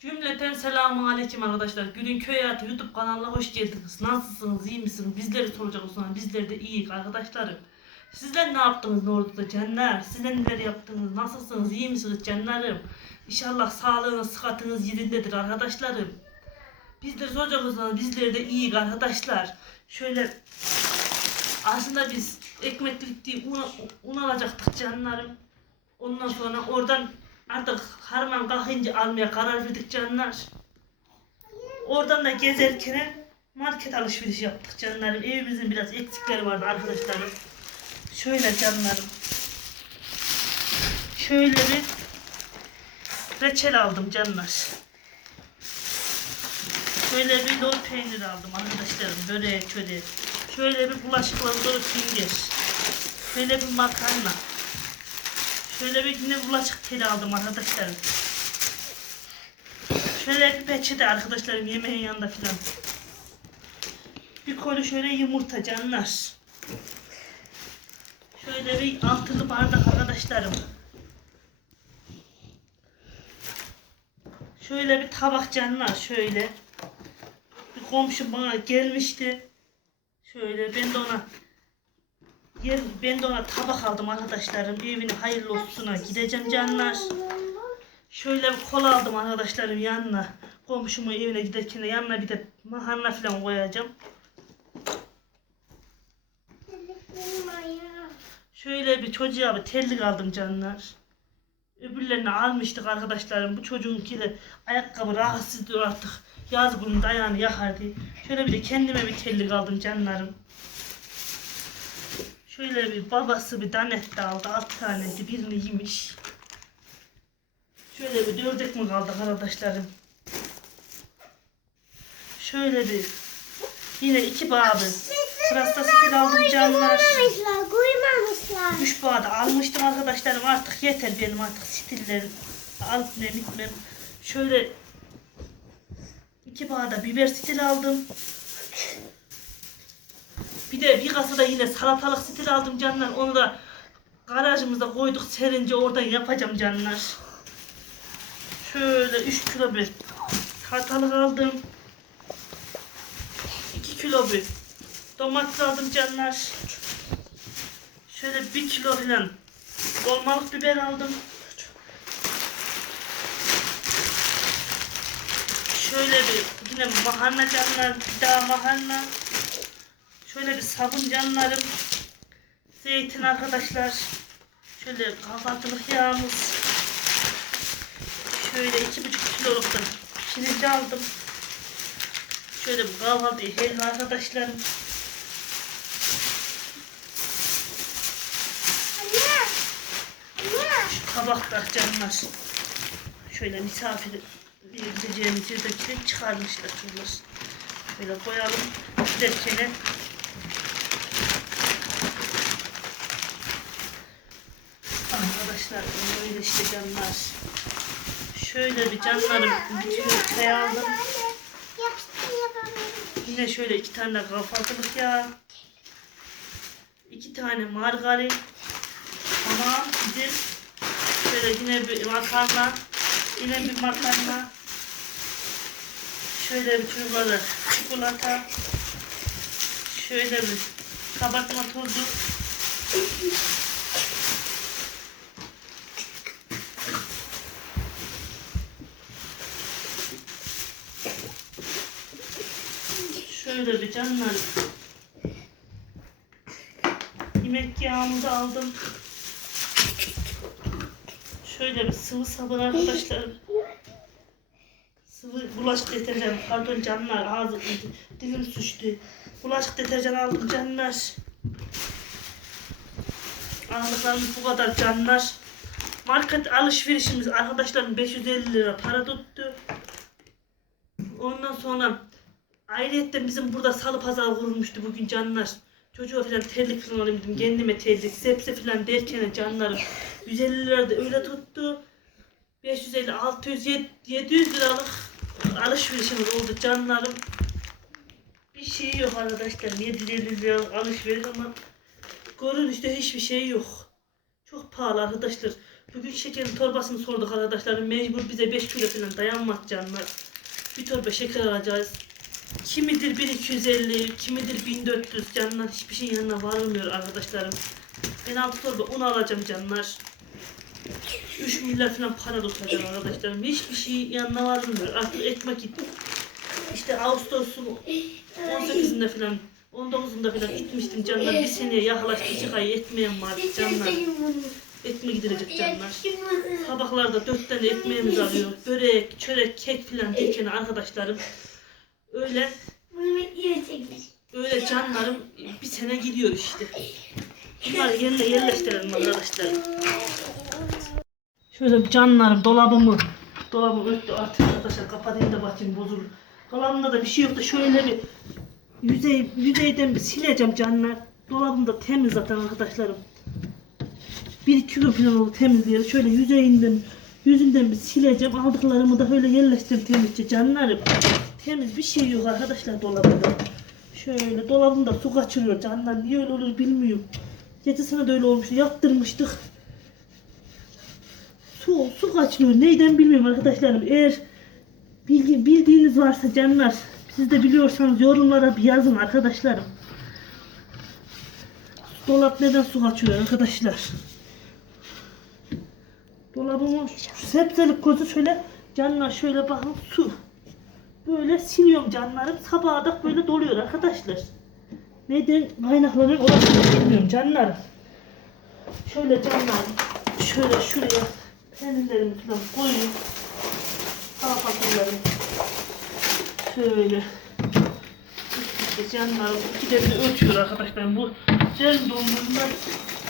Cümleten selamun aleyküm arkadaşlar. Gülün Köy Hayatı YouTube kanalına hoş geldiniz. Nasılsınız, iyi misiniz? Bizleri soracak olsanız bizler de iyiyiz arkadaşlarım. Sizler ne yaptınız Nordu'da canlar? Sizler neler yaptınız? Nasılsınız, iyi misiniz canlarım? İnşallah sağlığınız, sıhhatiniz yerindedir arkadaşlarım. Bizleri soracak olsanız bizler de iyiyiz arkadaşlar. Şöyle aslında biz ekmeklik değil un, un alacaktık canlarım. Ondan sonra oradan artık harman kalkınca almaya karar verdik canlar. Oradan da gezerken market alışveriş yaptık canlarım. Evimizin biraz eksikleri vardı arkadaşlarım. Şöyle canlarım. Şöyle bir reçel aldım canlar. Şöyle bir lor peynir aldım arkadaşlarım. Börek, çörek. Şöyle bir bulaşıkları dolu sünger. Şöyle bir makarna. Şöyle bir yine bulaşık teli aldım arkadaşlarım. Şöyle bir peçete arkadaşlarım yemeğin yanında filan. Bir kolu şöyle yumurta canlar. Şöyle bir altılı bardak arkadaşlarım. Şöyle bir tabak canlar şöyle. Bir komşu bana gelmişti. Şöyle ben de ona Yer, ben de ona tabak aldım arkadaşlarım. Evine hayırlı olsuna gideceğim canlar. Şöyle bir kola aldım arkadaşlarım yanına. Komşumun evine giderken de yanına bir de makarna falan koyacağım. Şöyle bir çocuğa bir terlik aldım canlar. Öbürlerini almıştık arkadaşlarım. Bu çocuğunki de ayakkabı rahatsızdır artık. Yaz günü ayağını yakar diye. Şöyle bir de kendime bir terlik aldım canlarım. Şöyle bir babası bir danet aldı. Alt taneydi. Birini yemiş. Şöyle bir dört ekmek aldık arkadaşlarım. Şöyle bir yine iki bağlı. Pırasta stil aldım canlar. Koymamışlar. Üç bağ da almıştım arkadaşlarım. Artık yeter benim artık stillerim. Alıp ne bitmem. Şöyle iki bağ da biber stil aldım. Bir de bir kasa da yine salatalık stil aldım canlar. Onu da garajımızda koyduk serince oradan yapacağım canlar. Şöyle 3 kilo bir salatalık aldım. 2 kilo bir domates aldım canlar. Şöyle 1 kilo falan dolmalık biber aldım. Şöyle bir yine makarna canlar, bir daha makarna. Şöyle bir sabun canlarım. Zeytin arkadaşlar. Şöyle kahvaltılık yağımız. Şöyle iki buçuk kiloluk da pirinci aldım. Şöyle bir kahvaltı helva arkadaşlarım. Şu tabakta canlar. Şöyle misafir gideceğimiz yerdeki çıkarmışlar şunlar. Şöyle koyalım. Giderken Arkadaşlar böyle işte canlar. Şöyle bir canlarım kilo çay aldım. Yine şöyle iki tane kahvaltılık yağ. iki tane margarin. Tamam bizim şöyle yine bir makarna. Yine bir makarna. Şöyle bir çubuğda çikolata. Şöyle bir kabartma tozu. Bir canlar. Yemek yağımızı aldım. Şöyle bir sıvı sabun arkadaşlar. Sıvı bulaşık deterjan. Pardon canlar ağzım dilim suçtu. Bulaşık deterjan aldım canlar. Aldıklarımız bu kadar canlar. Market alışverişimiz arkadaşlarım 550 lira para tuttu. Ondan sonra ayrıca bizim burada salı pazarı kurulmuştu bugün canlar. Çocuğa falan terlik falan alayım dedim. Kendime terlik, sepse falan derken canlarım. 150 lira öyle tuttu. 550, 600, 700 liralık alışverişimiz oldu canlarım. Bir şey yok arkadaşlar. 750 liralık alışveriş ama görünüşte hiçbir şey yok. Çok pahalı arkadaşlar. Bugün şekerin torbasını sorduk arkadaşlar. Mecbur bize 5 kilo falan dayanmaz canlar. Bir torba şeker alacağız. Kimidir 1250, kimidir 1400 canlar. Hiçbir şeyin yanına varmıyor arkadaşlarım. Ben 6 torba un alacağım canlar. 3 milyar falan para tutacağım arkadaşlarım. Hiçbir şey yanına varmıyor. Artık ekmek gitti. İşte Ağustos'un 18'inde falan 19'unda falan gitmiştim canlar. Bir seneye yaklaştı. İki ay etmeyen var canlar. Ekmeğe gidilecek canlar. Tabaklarda dört tane ekmeğimiz alıyor. Börek, çörek, kek filan derken arkadaşlarım. Öyle öyle canlarım bir sene gidiyor işte. Bunları yerine yerleştirelim arkadaşlar. Şöyle canlarım dolabımı dolabım öttü artık arkadaşlar kapatayım da bakayım bozulur. Dolabımda da bir şey yok da şöyle bir yüzey yüzeyden bir sileceğim canlar. Dolabım da temiz zaten arkadaşlarım. Bir iki gün falan oldu temizleyeli. Şöyle yüzeyinden yüzünden bir sileceğim. Aldıklarımı da böyle yerleştirdim temizce canlarım. Temiz bir şey yok arkadaşlar dolabımda. Şöyle dolabımda su kaçırıyor canlar. Niye öyle olur bilmiyorum. Geçen sene de öyle olmuştu. Yaptırmıştık. Su, su kaçmıyor. Neyden bilmiyorum arkadaşlarım. Eğer bilgi, bildiğiniz varsa canlar siz de biliyorsanız yorumlara bir yazın arkadaşlarım. Dolap neden su kaçıyor arkadaşlar? Dolabımı şu sebzelik gözü şöyle canlar şöyle bakın su. Böyle siliyorum canlarım. Sabaha da böyle doluyor arkadaşlar. Neden kaynaklanıyor orasını bilmiyorum canlarım. Şöyle canlarım. Şöyle şuraya peynirlerimi falan koyayım. Salafatlarımı. Şöyle. İşte canlarım iki de bir ötüyor arkadaşlar. Bu can dondurma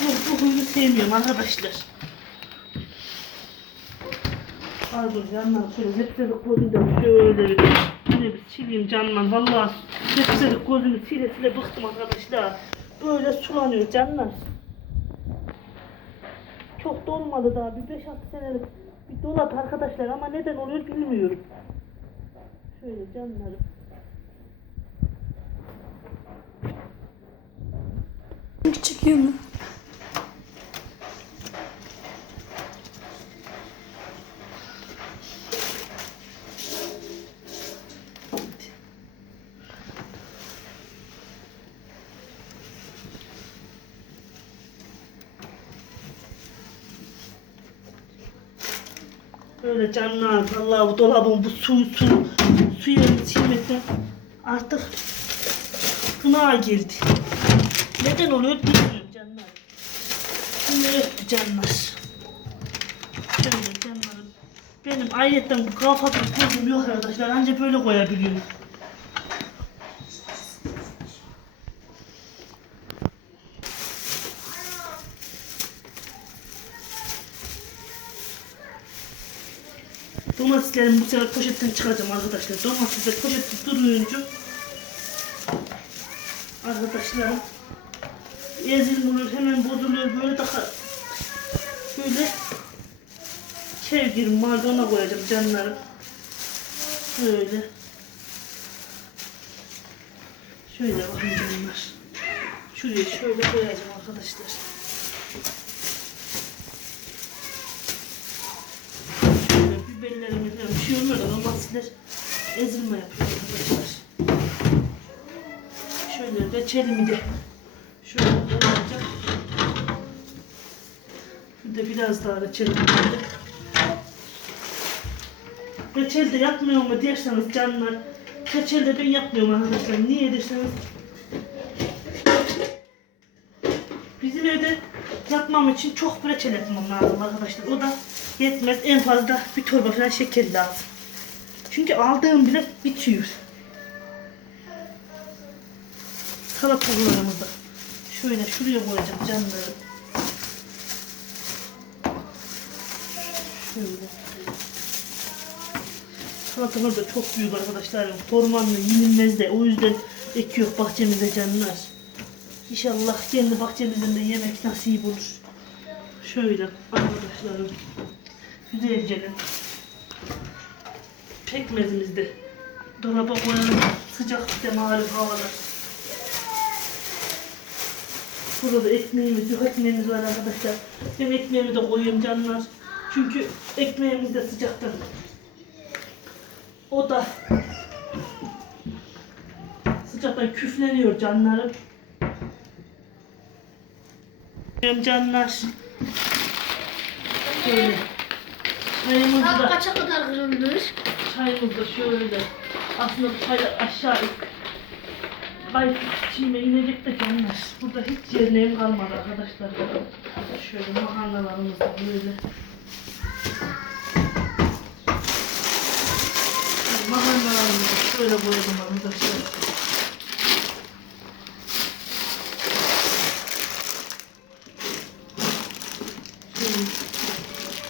bu, bu huyunu sevmiyorum arkadaşlar. Pardon canlar şöyle hepsini gözünden şöyle bir yine bir sileyim canlar. Vallahi hepsini gözünü sile sile bıktım arkadaşlar. Böyle sulanıyor canlar. Çok dolmadı daha. Bir 5-6 senelik bir dolap arkadaşlar ama neden oluyor bilmiyorum. Şöyle canlarım. Çıkıyor mu? Böyle canlar. Vallahi bu dolabın bu su su su yerini silmekten artık gına geldi. Neden oluyor bilmiyorum canlar. Şimdi öptü canlar. Şöyle canlarım. Benim ayetten bu kafa gözüm yok arkadaşlar. Ancak böyle koyabiliyorum. Domateslerimi bu sefer poşetten çıkaracağım arkadaşlar. Domatesler poşette duruyunca arkadaşlar ezilmiyor hemen bozuluyor böyle daha böyle kevgir maydanoz koyacağım canlarım. Şöyle. Şöyle bakın canlar. Şuraya şöyle koyacağım arkadaşlar. Şöyle bir olmuyor da domatesler ezilme yapıyor arkadaşlar. Şöyle reçelimi de şöyle koyacağım. Şurada biraz daha reçelim vardı. Reçel de yapmıyor mu derseniz canlar. Reçel de ben yapmıyorum arkadaşlar. Niye derseniz. Bizim evde yapmam için çok reçel yapmam lazım arkadaşlar. O da yetmez. En fazla bir torba falan şeker lazım. Çünkü aldığım bile bitiyor. Salatalarımızı şöyle şuraya koyacağım canlarım. Şöyle. Salatalar da çok büyük arkadaşlar. Tormanlı yenilmez de o yüzden ekiyor bahçemize canlar. İnşallah kendi bahçemizden de yemek nasip olur. Şöyle arkadaşlarım. Güzelce pekmezimizde dolaba koyalım. Sıcak de malum havalar. Burada da ekmeğimiz yok. Ekmeğimiz var arkadaşlar. Ben ekmeğimi de koyuyorum canlar. Çünkü ekmeğimiz de sıcaktır. O da sıcaktan küfleniyor canlarım. Canlar. Şöyle. Çayımız Saat da, kaça kadar kırılmış? çayımız da şöyle. Aslında çay aşağı Ay içime inecek de canlar. Burada hiç yerliğim kalmadı arkadaşlar. Şöyle mahallalarımız da böyle. Mahallalarımızı şöyle koydum arkadaşlar.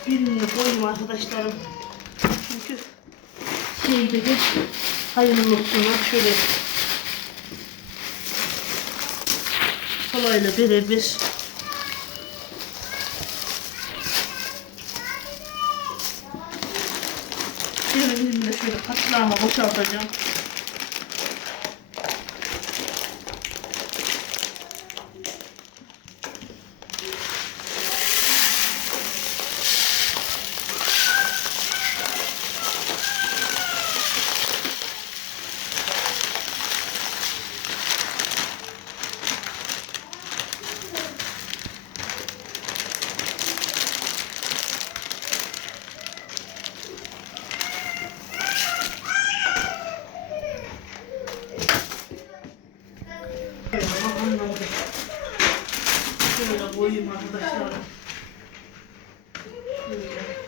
Şöyle birini koydum arkadaşlarım. Çünkü şeyde de hayırlı olsun. Şöyle kolayla birebir de şöyle katlağıma boşaltacağım. Şöyle mahallamı şöyle koyayım arkadaşlar. Şöyle.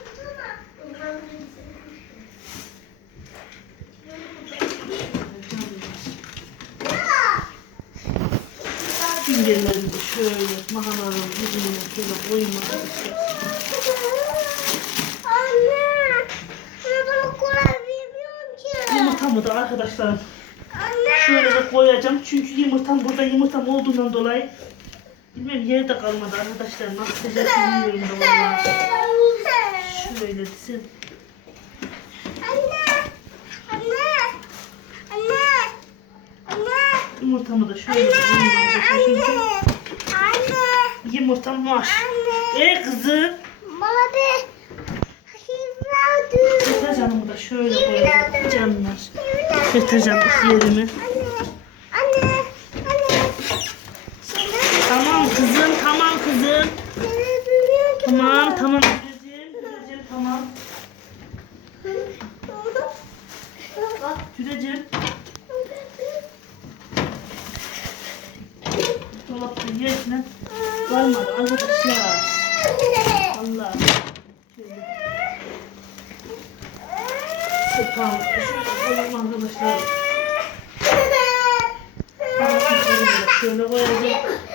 Süngerlerimi de şöyle mahalarımın dibine arkadaşlar. Anne. Ben koyabiliyorum ki. Yumurtamı da arkadaşlar Anne. şöyle de koyacağım. Çünkü yumurtam burada yumurtam olduğundan dolayı bilmem yerde kalmadı arkadaşlar. Nasıl sıcak bilmiyorum da vallahi. Şöyle disin. Anne. Anne. Anne. Anne. Yumurtamı da şöyle arkadaşlar. Çünkü Anne. yumurtam var. Anne. E kızım. Bana bir. Deterjanımı da şöyle koyalım canlar. Deterjan yerimi. Anne. Anne. Anne. Tamam kızım, tamam kızım. Tamam, tamam. Tüleciğim, Tüleciğim, tamam. Tüleciğim. Dolapta yerine kalmadı arkadaşlar. Allah. Şöyle koyayım arkadaşlar. Şöyle koyacağım.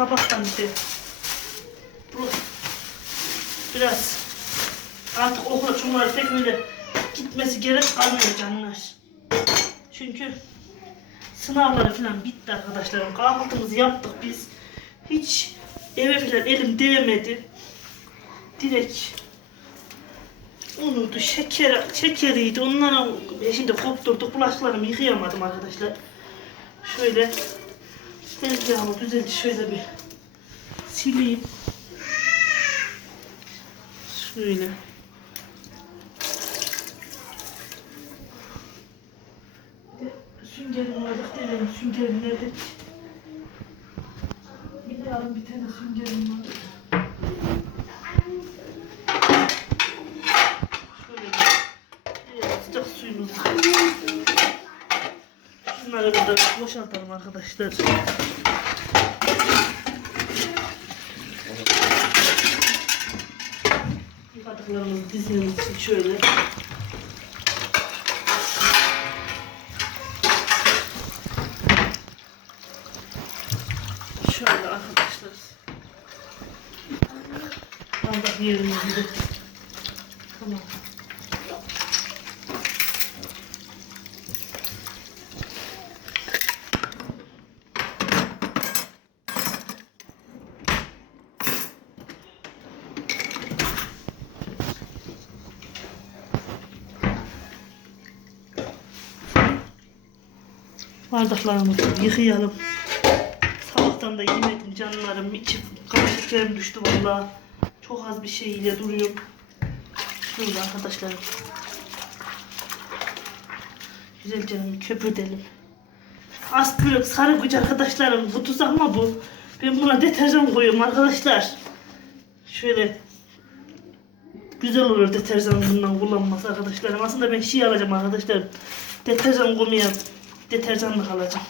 Sabahtan beri bu biraz artık okula çocuklar pek öyle gitmesi gerek kalmıyor canlar. Çünkü sınavları falan bitti arkadaşlarım. Kahvaltımızı yaptık biz. Hiç eve falan elim değmedi. Direkt unuydu, şeker, şekeriydi. Onlara şimdi kopturduk. Bulaşıklarımı yıkayamadım arkadaşlar. Şöyle tezgahımı düzeldi şöyle bir sileyim. Şöyle. Süngerim vardı dedim. Süngerim nerede? Bir de alın bir tane süngerim var. Şöyle bir sıcak suyumuz var. Şunları da boşaltalım arkadaşlar. Yıkadıklarımızı için şöyle. Şöyle arkadaşlar. Bardak yerimizi Tamam. Bardaklarımızı yıkayalım. Sabahtan da yemedim canlarım. İçi kaşıklarım düştü valla. Çok az bir şeyle duruyor. Şöyle arkadaşlarım. Güzel canım köpürtelim. Aspirok sarı güç arkadaşlarım. Bu tuzak bu? Ben buna deterjan koyuyorum arkadaşlar. Şöyle güzel olur deterjan bundan kullanması arkadaşlarım. Aslında ben şey alacağım arkadaşlar. Deterjan koymayan deterjanlık alacağım.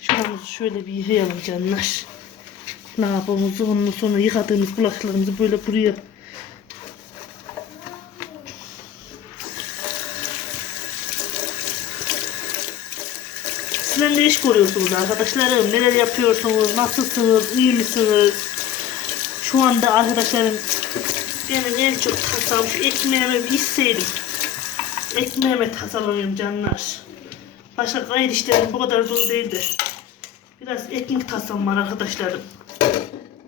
Şuramızı şöyle bir yıkayalım canlar. Lavabomuzu ondan sonra yıkadığımız bulaşıklarımızı böyle buraya Sizler ne iş görüyorsunuz arkadaşlarım? Neler yapıyorsunuz? Nasılsınız? İyi misiniz? Şu anda arkadaşlarım benim en çok tasam şu ekmeğimi bir hisseydim. Ekmeğime tasalanıyorum canlar. Başka gayet işlerim bu kadar zor değildi. Biraz ekmek tasam var arkadaşlarım.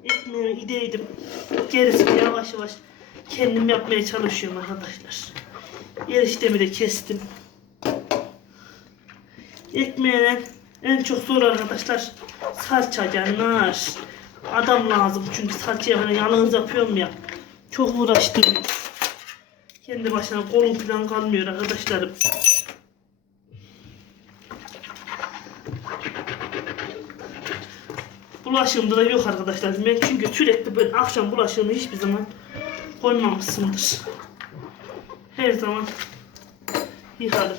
Ekmeğimi ideydim. Gerisini yavaş yavaş kendim yapmaya çalışıyorum arkadaşlar. Eriştemi de kestim. Ekmeğe en çok zor arkadaşlar salça canlar. Adam lazım çünkü salçaya hani yalnız yapıyorum ya. Çok uğraştırıyor. Kendi başına kolum falan kalmıyor arkadaşlarım. Bulaşığımda da yok arkadaşlar. Ben çünkü sürekli böyle akşam bulaşığımı hiçbir zaman koymamışsındır. Her zaman yıkarım.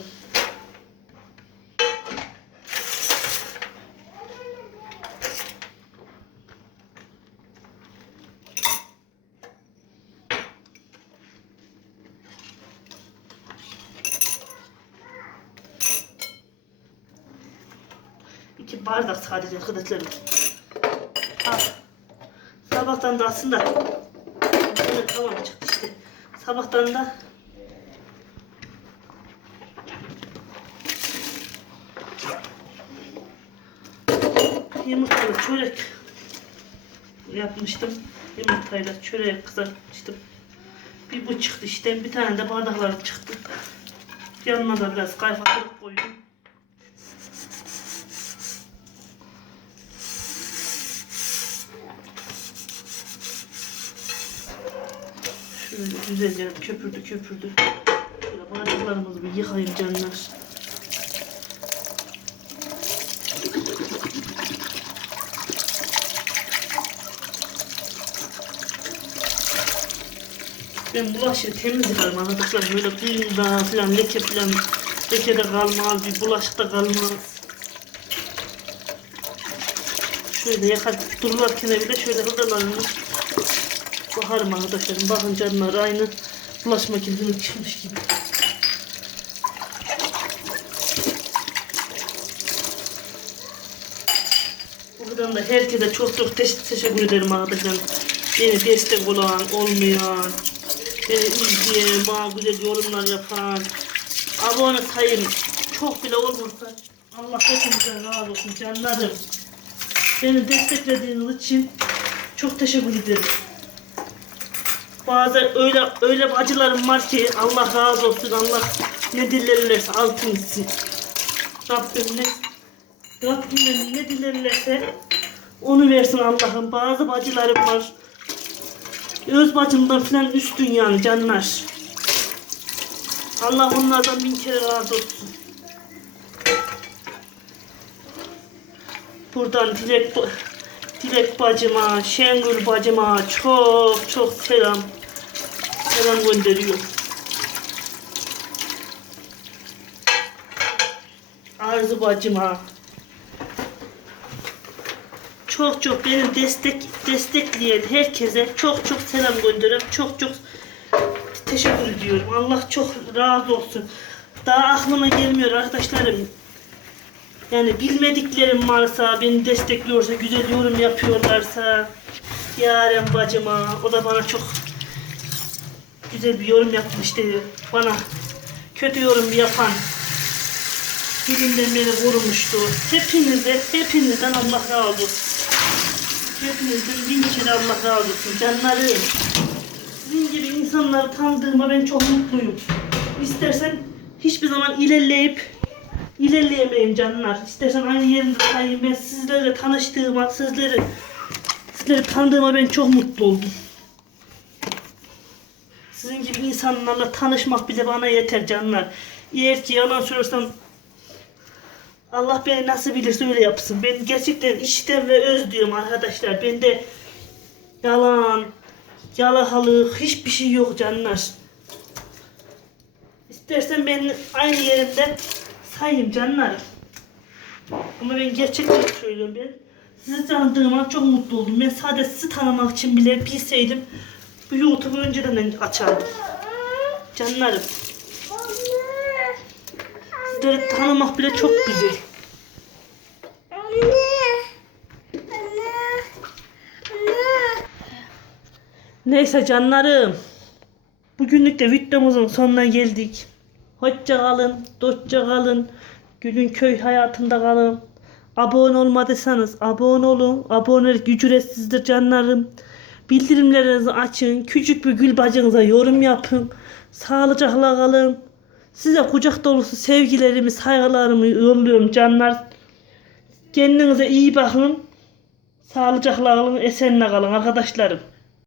İki bardak sadece arkadaşlarım. Sabahtan da aslında tamam çıktı işte. Sabahtan da yumurtalı çörek yapmıştım. Yumurtayla çörek kızartmıştım. Bir bu çıktı işte. Bir tane de bardaklar çıktı. Yanına da biraz kayfatlık koydum. Şöyle güzelce köpürdü köpürdü. Şöyle bardaklarımızı bir yıkayayım canlar. Ben bulaşığı temiz yıkarım arkadaşlar. Böyle kıyımda falan leke falan leke de kalmaz, bir bulaşık da kalmaz. Şöyle yakar dururlarken bile şöyle hırdalarını bakarım arkadaşlarım. Bakın canlar aynı bulaş makinesinin çıkmış gibi. Buradan da herkese çok çok teş- teşekkür ederim arkadaşlar. Beni destek olan, olmayan, beni izleyen, bana güzel yorumlar yapan, abone sayın çok bile olursa Allah hepinizden razı olsun canlarım. Beni desteklediğiniz için çok teşekkür ederim. Bazen öyle öyle acılarım var ki Allah razı olsun Allah ne dilerlerse altın etsin. Rabbim ne Rabbim ne dilerlerse onu versin Allah'ım. Bazı bacılarım var. Öz bacımdan falan üstün yani canlar. Allah onlardan bin kere razı olsun. Buradan Dilek, Dilek bacıma, Şengül bacıma çok çok selam. Selam gönderiyorum. Arzu bacıma. Çok çok beni destek destekleyen herkese çok çok selam gönderiyorum. Çok çok teşekkür ediyorum. Allah çok razı olsun. Daha aklıma gelmiyor arkadaşlarım. Yani bilmediklerim varsa, beni destekliyorsa, güzel yorum yapıyorlarsa, Yaren bacıma, o da bana çok güzel bir yorum yapmıştı. Bana kötü yorum yapan, birinden beni vurmuştu. Hepinize, hepinizden Allah razı olsun. Hepinizden bin kere Allah razı olsun. Canlarım. Sizin gibi insanları tanıdığıma ben çok mutluyum. İstersen hiçbir zaman ilerleyip ilerleyemeyim canlar. İstersen aynı yerinde sayayım. Ben sizlerle tanıştığıma, sizleri sizleri tanıdığıma ben çok mutlu oldum. Sizin gibi insanlarla tanışmak bile bana yeter canlar. Eğer ki yalan söylüyorsam Allah beni nasıl bilirse öyle yapsın. Ben gerçekten içten ve öz diyorum arkadaşlar. Bende yalan, yalakalık hiçbir şey yok canlar. İstersen ben aynı yerimde sayayım canlar. Ama ben gerçekten söylüyorum ben. Sizi tanıdığıma çok mutlu oldum. Ben sadece sizi tanımak için bile bilseydim bu YouTube'u önceden açardım. Canlarım. Sizleri tanımak bile çok güzel. Neyse canlarım. Bugünlük de videomuzun sonuna geldik. Hoşça kalın, dostça kalın. Gülün köy hayatında kalın. Abone olmadıysanız abone olun. Abonelik ücretsizdir canlarım. Bildirimlerinizi açın. Küçük bir gül bacınıza yorum yapın. Sağlıcakla kalın. Size kucak dolusu sevgilerimi, saygılarımı yolluyorum canlar. Kendinize iyi bakın. Sağlıcakla kalın, esenle kalın arkadaşlarım.